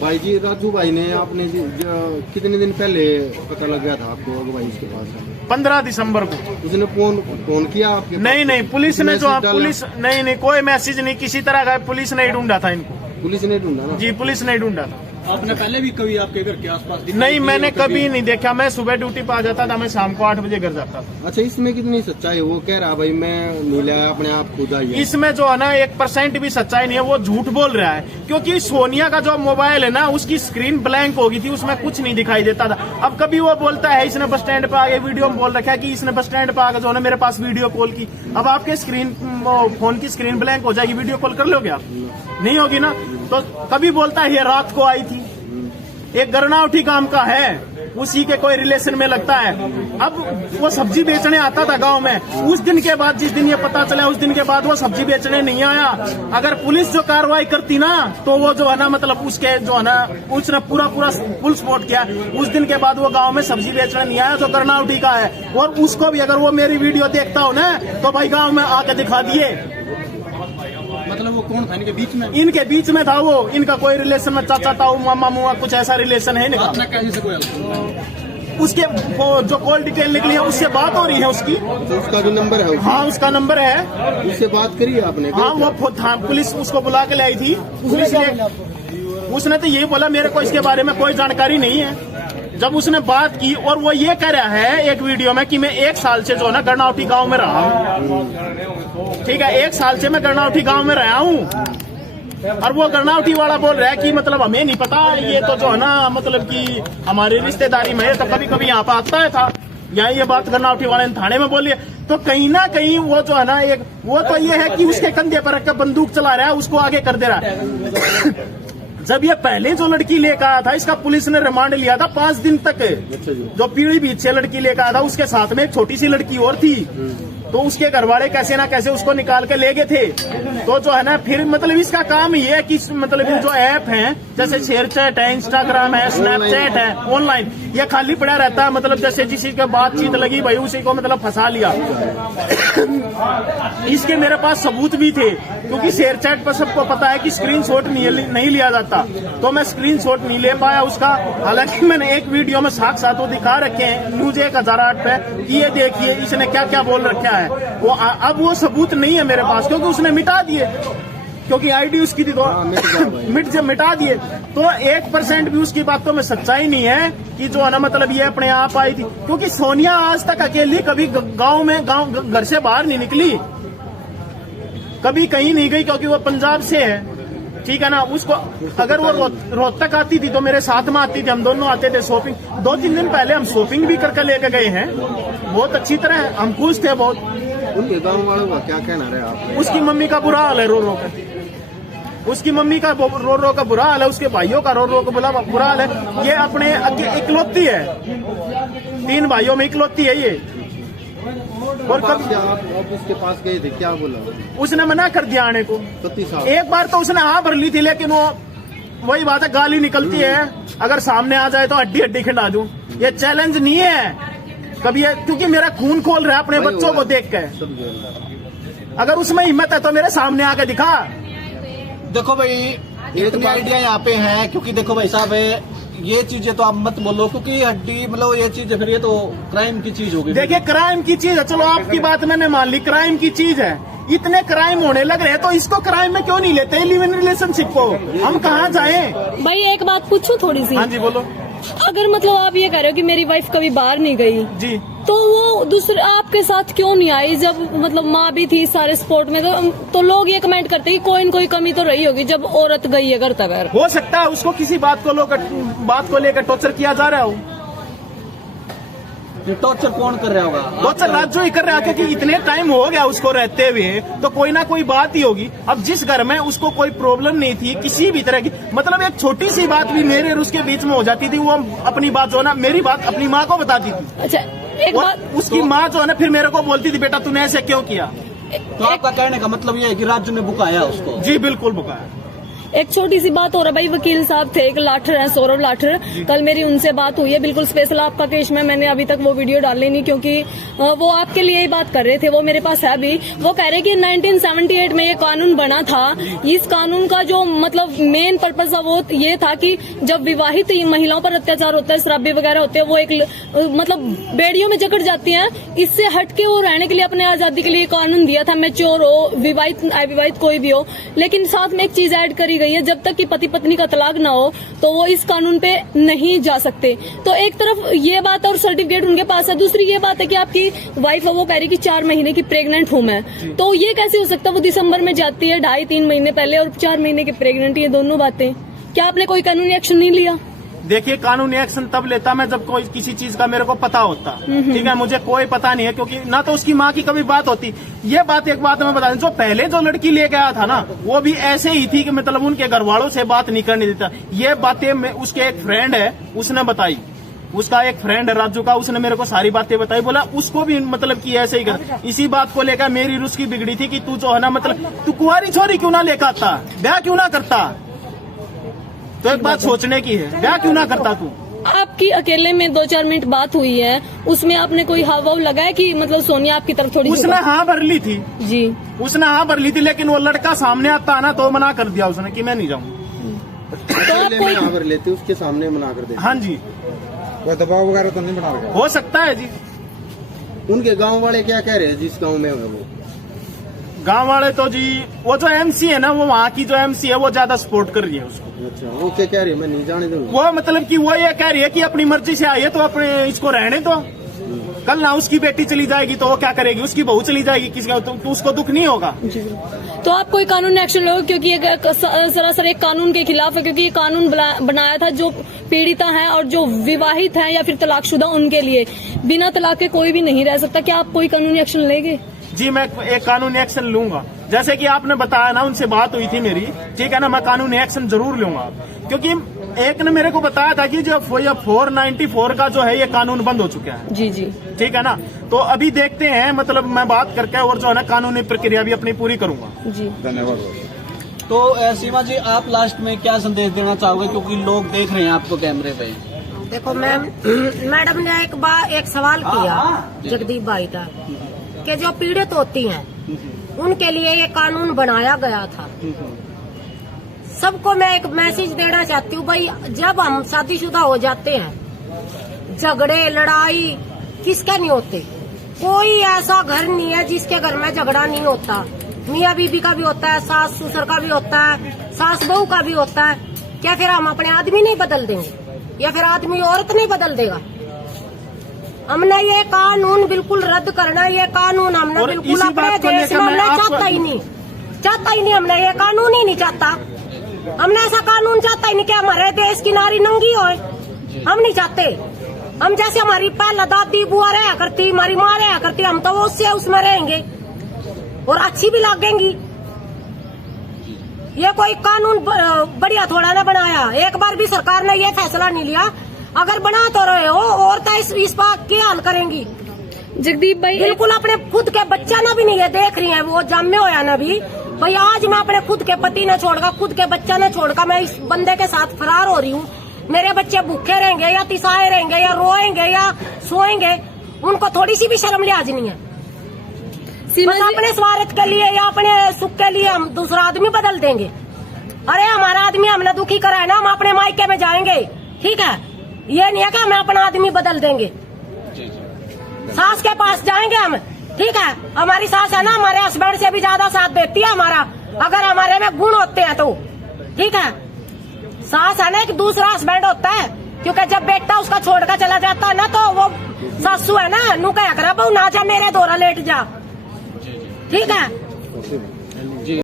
भाई जी राजू भाई ने आपने कितने दिन पहले पता लग गया था आपको भाई इसके पास? 15 दिसंबर को। उसने फोन किया आपके? नहीं, पुलिस ने जो पुलिस नहीं कोई मैसेज नहीं किसी तरह का, पुलिस ने ढूंढा था इनको। पुलिस ने ढूंढा ना? जी पुलिस ने ढूंढा था। आपने पहले भी कभी आपके घर के आसपास नहीं, मैंने कभी नहीं देखा। मैं सुबह ड्यूटी पे आ जाता था, मैं शाम को 8 बजे घर जाता था। अच्छा, इसमें कितनी सच्चाई? वो कह रहा भाई मैं नहीं लाया, अपने आप खुद आई है। इसमें जो है ना 1% भी सच्चाई नहीं है, वो झूठ बोल रहा है। क्योंकि सोनिया का जो मोबाइल है ना, उसकी स्क्रीन ब्लैंक हो गई थी, उसमें कुछ नहीं दिखाई देता था। अब कभी वो बोलता है इसने बस स्टैंड पे आगे वीडियो में बोल रखा है कि इसने बस स्टैंड पे आगे जो है मेरे पास वीडियो कॉल की। अब आपके फोन की स्क्रीन ब्लैंक हो जाएगी, वीडियो कॉल कर लोगे आप? नहीं होगी ना। तो कभी बोलता है ये रात को आई थी। एक गरनावटी काम का है, उसी के कोई रिलेशन में लगता है। अब वो सब्जी बेचने आता था गांव में, उस दिन के बाद जिस दिन ये पता चला, उस दिन के बाद वो सब्जी बेचने नहीं आया। अगर पुलिस जो कार्रवाई करती ना, तो वो जो है ना मतलब उसके जो है ना उसने पूरा फुल सपोर्ट किया। उस दिन के बाद वो गांव में सब्जी बेचने नहीं आया जो गरनावटी का है। और उसको भी अगर वो मेरी वीडियो देखता हो ना, तो भाई गाँव में आके दिखा दिए। मतलब वो कौन था इनके बीच में? इनके बीच में था वो, इनका कोई रिलेशन में चाचा ताऊ मामा मुआ कुछ ऐसा रिलेशन है इनका। उसके जो कॉल डिटेल निकली है उससे बात हो रही है उसकी। तो उसका भी नंबर है? हाँ उसका नंबर है। उससे बात करी आपने? हाँ वो पुलिस उसको बुला के लाई थी। पुलिस ने उसने तो यही बोला मेरे को इसके बारे में कोई जानकारी नहीं है। जब उसने बात की और वो ये कह रहा है एक वीडियो में कि मैं 1 साल से जो है ना गरनावटी गांव में रहा हूँ। ठीक है, 1 साल से मैं गरनावटी गांव में रहा हूँ। और वो गरनावटी वाला बोल रहा है कि मतलब हमें नहीं पता, ये तो जो है ना मतलब कि हमारी रिश्तेदारी में है, तो कभी कभी यहाँ पे आता है था। यहाँ ये बात गरनावटी वाले ने थाने में बोली है। तो कहीं ना कहीं वो जो है ना एक वो तो ये है कि उसके कंधे पर रखकर बंदूक चला रहा है, उसको आगे कर दे रहा है। जब ये पहले जो लड़की लेकर आया था, इसका पुलिस ने रिमांड लिया था 5 दिन तक। जो पीढ़ीभीत से लड़की लेकर आया था, उसके साथ में एक छोटी सी लड़की और थी। तो उसके घर वाले कैसे ना कैसे उसको निकाल के ले गए थे। तो जो है ना फिर मतलब इसका काम ये है कि मतलब जो ऐप है जैसे शेयरचैट है, इंस्टाग्राम है, स्नैपचैट है, ऑनलाइन ये खाली पड़ा रहता है। मतलब जैसे किसी के बातचीत लगी भाई उसी को मतलब फंसा लिया। इसके मेरे पास सबूत भी थे, क्योंकि शेयरचैट पर सबको पता है कि स्क्रीनशॉट नहीं लिया जाता। तो मैं स्क्रीनशॉट नहीं ले पाया उसका। हालांकि मैंने एक वीडियो में साथ वो दिखा रखे हैं न्यूज 1008 पे कि ये देखिए इसने क्या क्या बोल रखा है। वो अब वो सबूत नहीं है मेरे पास, क्योंकि उसने मिटा दिए, क्योंकि आईडी उसकी थी तो मिटा दिए। तो 1% भी उसकी बातों में सच्चाई नहीं है कि जो है ना मतलब ये अपने आप आई थी। क्योंकि सोनिया आज तक अकेली कभी गांव घर से बाहर नहीं निकली, कभी कहीं नहीं गई, क्योंकि वो पंजाब से है। ठीक है ना, उसको अगर वो रोहतक आती थी तो मेरे साथ में आती थी, हम दोनों आते थे शॉपिंग। 2-3 दिन पहले हम शॉपिंग भी करके लेके गए हैं, बहुत अच्छी तरह, हम खुश थे बहुत। उनके गाँव वालों का क्या कहना है आप? उसकी मम्मी का बुरा हाल है रो का, उसकी मम्मी का रो का बुरा हाल है, उसके भाइयों का रो का बुरा हाल है। ये अपने इकलौती है, 3 भाइयों में इकलौती है ये। और कब आप उसके पास गए थे, क्या बोला? उसने मना कर दिया आने को। एक बार तो उसने हाँ भर ली थी, लेकिन वही बात है गाली निकलती है। अगर सामने आ जाए तो हड्डी खिंडा दूं, ये चैलेंज नहीं है कभी, क्योंकि मेरा खून खोल रहा है अपने बच्चों को देख के। अगर उसमें हिम्मत है तो मेरे सामने आके दिखा। देखो भाई इतनी आइडिया यहाँ पे है, क्योंकि देखो भाई साहब ये चीजें तो आप मत बोलो, क्योंकि हड्डी मतलब ये चीज फिर ये तो क्राइम की चीज होगी। देखिए क्राइम की चीज है, चलो आपकी बात मैंने मान ली, क्राइम की चीज है। इतने क्राइम होने लग रहे हैं तो इसको क्राइम में क्यों नहीं लेते लिव इन रिलेशनशिप को? हम कहाँ जाएं? भाई एक बात पूछूं थोड़ी सी? हाँ जी बोलो। अगर मतलब आप ये कह रहे हो कि मेरी वाइफ कभी बाहर नहीं गई जी, तो वो दूसरे आपके साथ क्यों नहीं आई? जब मतलब माँ भी थी सारे स्पोर्ट में, तो लोग ये कमेंट करते हैं कि कोई न कोई कमी तो रही होगी जब औरत गई है घर तक। हो सकता है उसको किसी बात को लेकर टॉर्चर किया जा रहा हो। टॉर्चर कौन कर रहा होगा? टॉर्चर राजू ही कर रहा है, क्योंकि इतने टाइम हो गया उसको रहते हुए, तो कोई ना कोई बात ही होगी। अब जिस घर में उसको कोई प्रॉब्लम नहीं थी किसी भी तरह की, मतलब एक छोटी सी बात भी मेरे और उसके बीच में हो जाती थी, वो अपनी बात जो है ना मेरी बात अपनी माँ को बताती थी। अच्छा एक बात, उसकी माँ जो है ना फिर मेरे को बोलती थी बेटा तूने ऐसे क्यों किया। तो आपका कहने का मतलब ये है कि राजू ने बुकाया उसको? जी बिल्कुल बुकाया। एक छोटी सी बात हो रहा भाई, वकील साहब थे, एक लाठर है सौरभ लाठर, कल मेरी उनसे बात हुई है बिल्कुल स्पेशल आपका केस में। मैंने अभी तक वो वीडियो डाली नहीं क्योंकि वो आपके लिए ही बात कर रहे थे, वो मेरे पास है अभी। वो कह रहे कि 1978 में ये कानून बना था। इस कानून का जो मतलब मेन पर्पज था वो ये था कि जब विवाहित महिलाओं पर अत्याचार होता है, शराबी वगैरह होते हैं, वो एक मतलब बेड़ियों में जकड़ जाती हैं, इससे हटके वो रहने के लिए अपने आजादी के लिए कानून दिया था। मैच्योर हो, विवाहित अविवाहित कोई भी हो, लेकिन साथ में एक चीज ऐड करी गई है, जब तक कि पति पत्नी का तलाक ना हो तो वो इस कानून पे नहीं जा सकते। तो एक तरफ ये बात और सर्टिफिकेट उनके पास है, दूसरी ये बात है कि आपकी वाइफ है वो कह रही कि 4 महीने की प्रेग्नेंट हूं मैं, तो ये कैसे हो सकता है? वो दिसंबर में जाती है 2.5-3 महीने पहले और 4 महीने की प्रेग्नेंट, ये दोनों बातें। क्या आपने कोई कानूनी एक्शन नहीं लिया? देखिए, कानूनी एक्शन तब लेता मैं जब कोई किसी चीज का मेरे को पता होता। ठीक है, मुझे कोई पता नहीं है क्योंकि ना तो उसकी माँ की कभी बात होती। ये बात एक बात मैं बता दूं, जो पहले जो लड़की ले गया था ना, वो भी ऐसे ही थी कि मतलब उनके घर वालों से बात नहीं करने देता। ये बातें उसके एक फ्रेंड है उसने बताई, उसका एक फ्रेंड है राजू का, उसने मेरे को सारी बातें बताई। बोला उसको भी मतलब कि ऐसे ही कर। इसी बात को लेकर मेरी रुस की बिगड़ी थी कि तू जो है ना मतलब तू कुंवारी छोरी क्यों ना लेकर आता, ब्याह क्यों ना करता। तो एक बात सोचने की है, ब्याह क्यों ना करता तू। आपकी अकेले में 2-4 मिनट बात हुई है, उसमें आपने कोई हाव भाव लगाया कि मतलब सोनिया आपकी तरफ थोड़ी? उसने हाँ भर ली थी जी, उसने हाँ भर ली थी, लेकिन वो लड़का सामने आता ना तो मना कर दिया उसने कि मैं नहीं जाऊँ। तो आप कोई खबर लेते उसके सामने मना कर देते? हाँ जी, कोई दबाव वगैरह तो नहीं बना रखा? हो सकता है जी। उनके गांव वाले क्या कह रहे हैं जिस गांव में है वो? गांव वाले तो जी वो जो एमसी है ना, वो वहाँ की जो एमसी है वो ज्यादा सपोर्ट कर रही है उसको। अच्छा, वो क्या कह रही है? मैं नहीं जाने दूंगा। वो मतलब कि वो ये कह रही है कि अपनी मर्जी से आई है तो अपने इसको रहने दो। कल ना उसकी बेटी चली जाएगी तो वो क्या करेगी, उसकी बहू चली जाएगी किसका, तो उसको दुख नहीं होगा। तो आप कोई कानूनी एक्शन लो, क्योंकि ये सरासर एक कानून के खिलाफ है, क्योंकि ये कानून बनाया था जो पीड़िता हैं और जो विवाहित हैं या फिर तलाकशुदा उनके लिए। बिना तलाक के कोई भी नहीं रह सकता। क्या आप कोई कानूनी एक्शन लेंगे? जी, मैं एक कानूनी एक्शन लूंगा, जैसे कि आपने बताया ना, उनसे बात हुई थी मेरी। ठीक है ना, मैं कानूनी एक्शन जरूर लूंगा, क्योंकि एक ने मेरे को बताया था कि जो 494 का जो है ये कानून बंद हो चुका है। जी जी, ठीक है ना, तो अभी देखते हैं, मतलब मैं बात करके और जो है ना कानूनी प्रक्रिया भी अपनी पूरी करूंगा। जी, धन्यवाद। तो सीमा जी, आप लास्ट में क्या संदेश देना चाहोगे, क्योंकि लोग देख रहे हैं आपको कैमरे पे? देखो मैडम ने एक सवाल किया जगदीप भाई का कि जो पीड़ित होती हैं उनके लिए ये कानून बनाया गया था। सबको मैं एक मैसेज देना चाहती हूँ भाई, जब हम शादीशुदा हो जाते हैं, झगड़े लड़ाई किसके नहीं होते? कोई ऐसा घर नहीं है जिसके घर में झगड़ा नहीं होता। मियाँ बीबी का भी होता है, सास ससुर का भी होता है, सास बहू का भी होता है। क्या फिर हम अपने आदमी नहीं बदल देंगे या फिर आदमी औरत नहीं बदल देगा? हमने ये कानून बिल्कुल रद्द करना। ये कानून हमने बिल्कुल अपने देश में हमने चाहता ही नहीं। हमने ये कानून ही नहीं चाहता। हमने ऐसा कानून चाहता ही नहीं कि हमारे देश की नारी नंगी हो। हम नहीं चाहते। हम जैसे हमारी पहला दादी बुआ रहा करती, हमारी माँ रहा करती, हम तो वो उससे उसमें रहेंगे और अच्छी भी लगेंगी। ये कोई कानून बढ़िया थोड़ा ना बनाया। एक बार भी सरकार ने ये फैसला नहीं लिया। अगर बना तो रहे हो, औरतें इस बात के हाल करेंगी। जगदीप भाई बिल्कुल अपने खुद के बच्चा ना भी नहीं है देख रही है, वो जन्मे होया ना भी भाई। आज मैं अपने खुद के पति ने छोड़कर, खुद के बच्चा ने छोड़कर मैं इस बंदे के साथ फरार हो रही हूँ। मेरे बच्चे भूखे रहेंगे या तिसाए रहेंगे या रोएंगे या सोएंगे, उनको थोड़ी सी भी शर्म लिहाज नहीं है। बस अपने स्वार्थ के लिए या अपने सुख के लिए हम दूसरा आदमी बदल देंगे। अरे हमारा आदमी हमने दुखी करा है ना, हम अपने मायके में जाएंगे। ठीक है, ये नहीं है कि हम अपना आदमी बदल देंगे। सास के पास जाएंगे हम। ठीक है, हमारी सास है ना, हमारे हस्बैंड से भी ज्यादा साथ देती है हमारा, अगर हमारे में गुण होते हैं तो। ठीक है, सास है ना एक दूसरा हस्बैंड होता है, क्योंकि जब बेटा उसका छोड़कर चला जाता है ना, तो वो सासू है ना, नू कह कर बहू ना जा मेरे दोरा लेट जा। ठीक है।